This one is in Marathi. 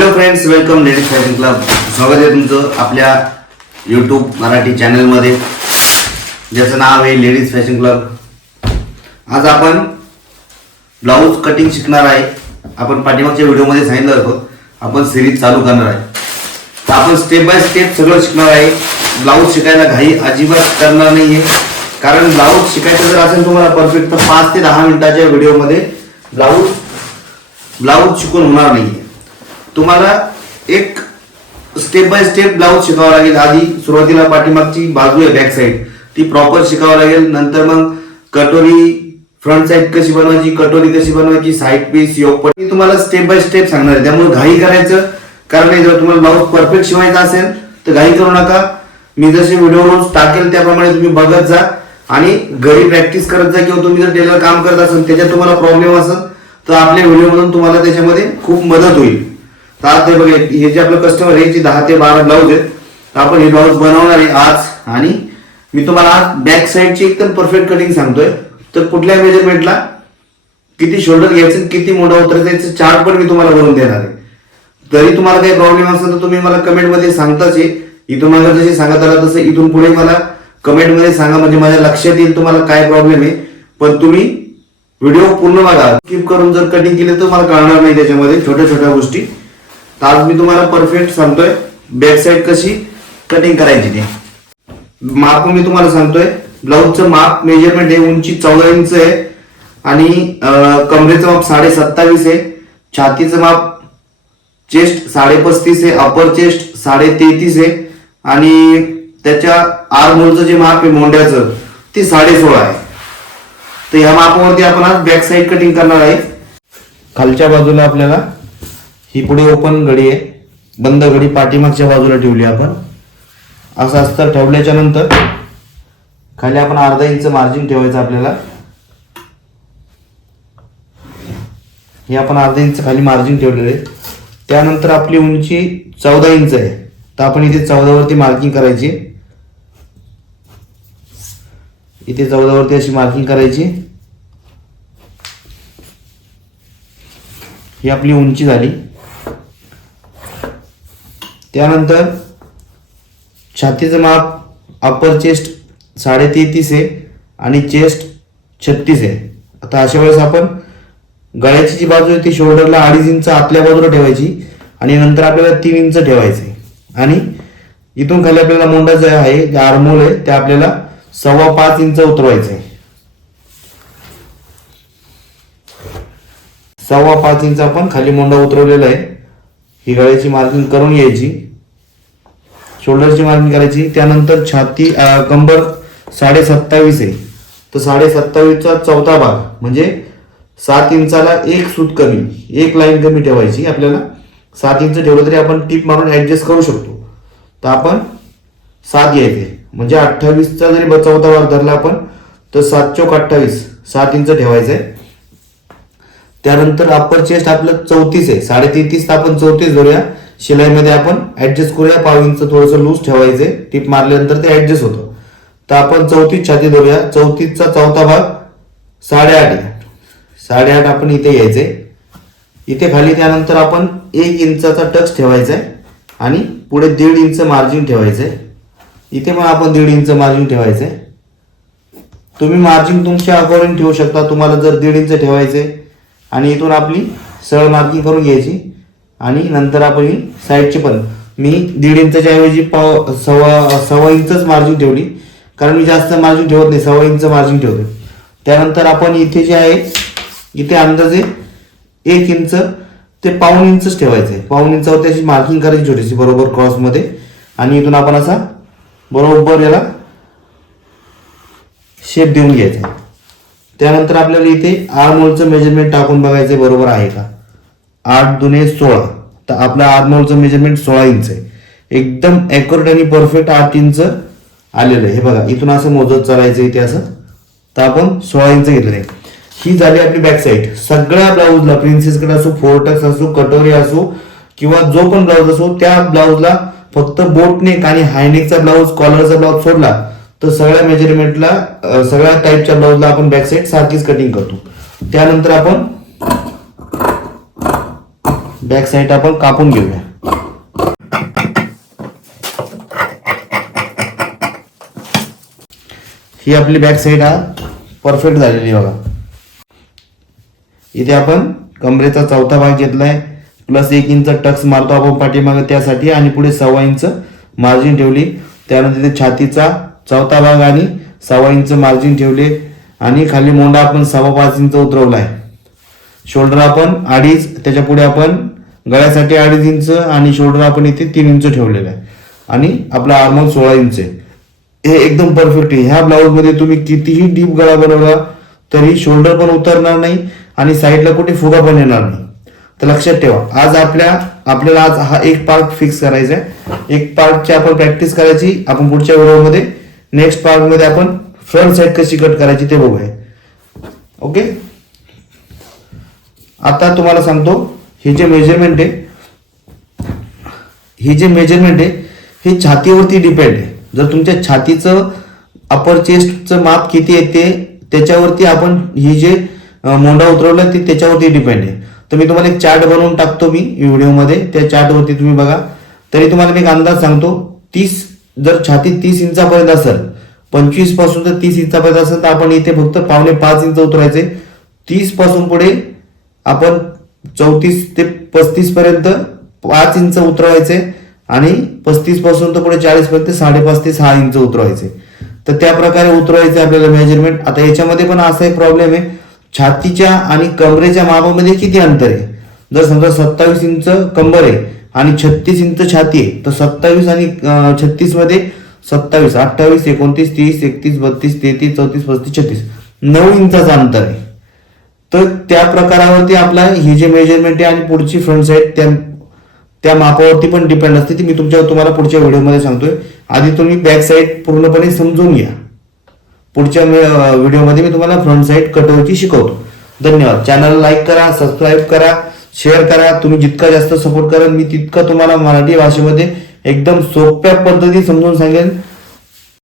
Hello friends welcome ladies fashion club स्वागत आहे तुमचं आपल्या यूट्यूब मराठी चॅनलमध्ये ज्याचं नाव आहे लेडीज फॅशन क्लब आज आपण ब्लाऊज कटिंग शिकणार आहे. आपण पाठीमागच्या व्हिडिओमध्ये सांगितलं होतं. आपण सिरीज चालू करणार आहे. तर आपण स्टेप बाय स्टेप सगळं शिकणार आहे. ब्लाऊज शिकायला घाई अजिबात करणार नाही आहे कारण ब्लाऊज शिकायचं जर असेल तुम्हाला परफेक्ट तर पाच ते दहा मिनिटाच्या व्हिडिओमध्ये ब्लाऊज ब्लाऊज शिकून होणार नाही तुम्हाला एक स्टेप बाय स्टेप ब्लाऊज शिकावं लागेल. आधी सुरुवातीला पाठीमागची बाजू आहे बॅक साईड ती प्रॉपर शिकावं लागेल. नंतर मग कटोरी फ्रंट साईड कशी बनवायची कटोरी कशी बनवायची साईड पीस योगपट मी तुम्हाला स्टेप बाय स्टेप सांगणार आहे. त्यामुळे घाई करायचं कारण जर तुम्हाला ब्लाऊज परफेक्ट शिवायचा असेल तर घाई करू नका. मी जसे व्हिडिओ रोज टाकेल त्याप्रमाणे तुम्ही बघत जा. आणि घरी प्रॅक्टिस करत जा किंवा तुम्ही जर टेलर काम करत असाल त्याच्यात तुम्हाला प्रॉब्लेम असेल तर आपल्या व्हिडिओमधून तुम्हाला त्याच्यामध्ये खूप मदत होईल. तर ते बघा हे जे आपलं कस्टमर आहे जे दहा ते बारा ब्लाऊज आहेत. तर आपण हे ब्लाऊज बनवणार आहे आज. आणि मी तुम्हाला आज बॅक साईडची एकदम परफेक्ट कटिंग सांगतोय. तर कुठल्या मेजरमेंटला किती शोल्डर घ्यायचं किती मोठा उतरायचं याचं चार्ट पण मी तुम्हाला बनवून देणार आहे. जरी तुम्हाला काही प्रॉब्लेम असेल तर तुम्ही मला कमेंटमध्ये सांगताच आहे इथून मला जसे सांगत आला तसं इथून पुढे मला कमेंटमध्ये सांगा म्हणजे माझ्या लक्षात येईल तुम्हाला काय प्रॉब्लेम आहे. पण तुम्ही व्हिडिओ पूर्ण बघा. स्किप करून जर कटिंग केलं तर मला कळणार नाही त्याच्यामध्ये छोट्या छोट्या गोष्टी. तर आज मी तुम्हाला परफेक्ट सांगतोय बॅक साईड कशी कटिंग करायची ते. माप मी तुम्हाला सांगतोय ब्लाऊजचं माप मेजरमेंट आहे उंची चौदा इंच आहे आणि कमरेचं माप साडे सत्तावीस आहे. छातीचं माप चेस्ट साडे पस्तीस आहे. अपर चेस्ट साडे तेहतीस आहे. आणि त्याच्या आर मोलचं जे माप आहे मोंड्याचं ते साडे सोळा आहे. तर ह्या मापावरती आपण आज बॅक साईड कटिंग करणार आहे. खालच्या बाजूला आपल्याला ही पुढे ओपन घडी आहे. बंद घडी पाठीमागच्या बाजूला ठेवली आपण. असं अस्तर ठेवल्याच्या नंतर खाली आपण अर्धा इंच मार्जिन ठेवायचं आपल्याला. हे आपण अर्धा इंच खाली मार्जिन ठेवलेले त्यानंतर आपली उंची चौदा इंच आहे. तर आपण इथे चौदावरती मार्किंग करायची. इथे चौदावरती अशी मार्किंग करायची. ही आपली उंची झाली. त्यानंतर छातीचं माप अपर चेस्ट साडे तेहतीस आहे आणि चेस्ट छत्तीस आहे. आता अशा वेळेस आपण गळ्याची जी बाजू आहे ती शोल्डरला अडीच इंच आतल्या बाजूला ठेवायची आणि नंतर आपल्याला तीन इंच ठेवायचे. आणि इथून खाली आपल्याला मोंडा जे आहे जे आरमोल आहे ते आपल्याला सव्वा पाच इंच उतरवायचं आहे सव्वा पाच इंच आपण खाली मोंडा उतरवलेला आहे. ही गळ्याची मार्किंग करून घ्यायची शोल्डरची मार्किंग करायची. त्यानंतर छाती कंबर साडे सत्तावीस आहे. तर साडे सत्तावीसचा चौथा भाग म्हणजे सात इंचाला एक सूत कमी एक लाईन कमी ठेवायची आपल्याला. सात इंच ठेवलं तरी आपण टीप मारून ऍडजस्ट करू शकतो. तर आपण सात घ्यायचे. म्हणजे अठ्ठावीसचा जरी ब- चौथा भाग धरला आपण तर सात चौक अठ्ठावीस सात इंच ठेवायचं आहे त्यानंतर अप्पर चेस्ट आपलं चौतीस आहे. साडेतेहतीस तर आपण चौतीस धरूया. शिलाईमध्ये आपण ऍडजस्ट करूया. पाव इंच थोडंसं लूज ठेवायचे टिप मारल्यानंतर ते ऍडजस्ट होतं. तर आपण चौतीस छाती धरूया. चौतीसचा चौथा भाग साडेआठ साडेआठ आपण इथे यायचे इथे खाली त्यानंतर आपण एक इंचाचा टच ठेवायचा आहे आणि पुढे दीड इंच मार्जिन ठेवायचं आहे इथे पण आपण दीड इंच मार्जिन ठेवायचं आहे तुम्ही मार्जिन तुमच्या अकॉर्डिंग ठेवू शकता. तुम्हाला जर दीड इंच ठेवायचे आणि इथून आपली सरळ मार्किंग करून घ्यायची. आणि नंतर आपण ही साईडची पण मी दीड इंचच्या ऐवजी पाव सव्वा सव्वा इंचच मार्जिन ठेवली. कारण मी जास्त मार्जिन ठेवत नाही सव्वा इंच मार्जिन ठेवतो त्यानंतर आपण इथे जे आहे इथे अंदाजे एक इंच ते पाऊन इंचच ठेवायचं आहे पाऊन इंचावरती अशी मार्किंग करायची छोटीशी बरोबर क्रॉसमध्ये आणि इथून आपण असा बरोबर याला शेप देऊन घ्यायचा. त्यानंतर आपल्याला इथे आर्मोलचं मेजरमेंट टाकून बघायचं बरोबर आहे का? आठ दुने सोळा. तर आपलं आर्मोलचं मेजरमेंट सोळा इंच आहे. एकदम ॲक्युरेट आणि परफेक्ट आठ इंच आलेलं आहे. हे बघा इथून असं मोजत चालायचं इथे असं. तर आपण सोळा इंच घेतलेलं आहे. ही झाली आपली बॅक साईड सगळ्या ब्लाऊजला प्रिन्सेसकडे असो फोरटक्स असो कटोरी असो किंवा जो पण ब्लाऊज असो त्या ब्लाऊजला फक्त बोटनेक आणि हायनेकचा ब्लाऊज कॉलरचा ब्लाऊज सोडला तर सगळ्या मेजरमेंटला सगळ्या टाईपच्या ब्लाऊजला आपण बॅक साईड सारखीच कटिंग करतो. त्यानंतर आपण बॅक साईड आपण कापून घेऊया. ही आपली बॅक साईड हा परफेक्ट झालेली आहे बघा. इथे आपण कमरेचा चौथा भाग घेतलाय. प्लस एक इंच टक्स मारतो आपण पाठीमागे त्यासाठी आणि पुढे सव्वा इंच मार्जिन ठेवली. त्यानंतर इथे छातीचा चौथा भाग आणि सव्वा इंच मार्जिन ठेवले आणि खाली मोंडा आपण सव्वा पाच इंच उतरवलाय. शोल्डर आपण अडीच त्याच्या पुढे आपण गळ्यासाठी अडीच इंच आणि शोल्डर आपण इथे तीन इंच ठेवलेलं आहे. आणि आपला आर्मोल सोळा इंच आहे. हे एकदम परफेक्ट आहे. ह्या ब्लाऊजमध्ये तुम्ही कितीही डीप गळा बनवला तरी शोल्डर पण उतरणार नाही आणि साईडला कुठे फुगा पण येणार नाही. तर लक्षात ठेवा आज आपल्या आपल्याला आज हा एक पार्ट फिक्स करायचा आहे. एक पार्टची आपण प्रॅक्टिस करायची आपण पुढच्या व्हिडिओमध्ये नेक्स्ट पार्टमध्ये आपण फ्रंट साईड कशी कट करायची ते बघूया. ओके आता तुम्हाला सांगतो हे जे मेजरमेंट आहे हे जे मेजरमेंट आहे हे छातीवरती डिपेंड आहे. जर तुमच्या छातीचं अपर चेस्टचं माप किती येते त्याच्यावरती आपण ही जे मोंडा उतरवलं उतरवला ते त्याच्यावरती डिपेंड आहे. तर मी तुम्हाला एक चार्ट बनवून टाकतो मी व्हिडिओमध्ये त्या चार्टवरती तुम्ही बघा. तरी तुम्हाला मी एक अंदाज सांगतो तीस जर छाती तीस इंचापर्यंत असेल पंचवीसपासून तर तीस इंचापर्यंत असेल तर आपण इथे फक्त पावणे पाच इंच उतरायचे. तीसपासून पुढे आपण चौतीस ते पस्तीस पर्यंत पाच इंच उतरवायचे आणि पस्तीसपासून तर पुढे चाळीस पर्यंत साडेपाच ते सहा इंच उतरवायचे. तर त्या प्रकारे उतरवायचे आपल्याला मेजरमेंट आता याच्यामध्ये पण असा एक प्रॉब्लेम आहे. छातीच्या आणि कमरेच्या मापामध्ये किती अंतर आहे? जर समजा सत्तावीस इंच कंबर आहे आणि छत्तीस इंच छाती आहे. तर सत्तावीस आणि छत्तीसमध्ये सत्तावीस अठ्ठावीस एकोणतीस तीस एकतीस बत्तीस तेहतीस चौतीस पस्तीस छत्तीस. नऊ इंचाचं अंतर आहे. तर त्या प्रकारावरती आपला ही जे मेजरमेंट आहे आणि पुढची फ्रंट साईड त्या त्या मापावरती पण डिपेंड असते. ती मी तुमच्या तुम्हाला पुढच्या व्हिडिओमध्ये सांगतोय. आधी तुम्ही बॅक साईड पूर्णपणे समजून घ्या. पुढच्या व्हिडिओमध्ये मी तुम्हाला फ्रंट साईड कटवची शिकवतो. धन्यवाद. चॅनल लाईक करा सबस्क्राईब करा. शेअर करा. तुम्ही जितका जास्त सपोर्ट कराल मी तितकं तुम्हाला मराठी भाषेमध्ये एकदम सोप्या पद्धतीने समजून सांगेन.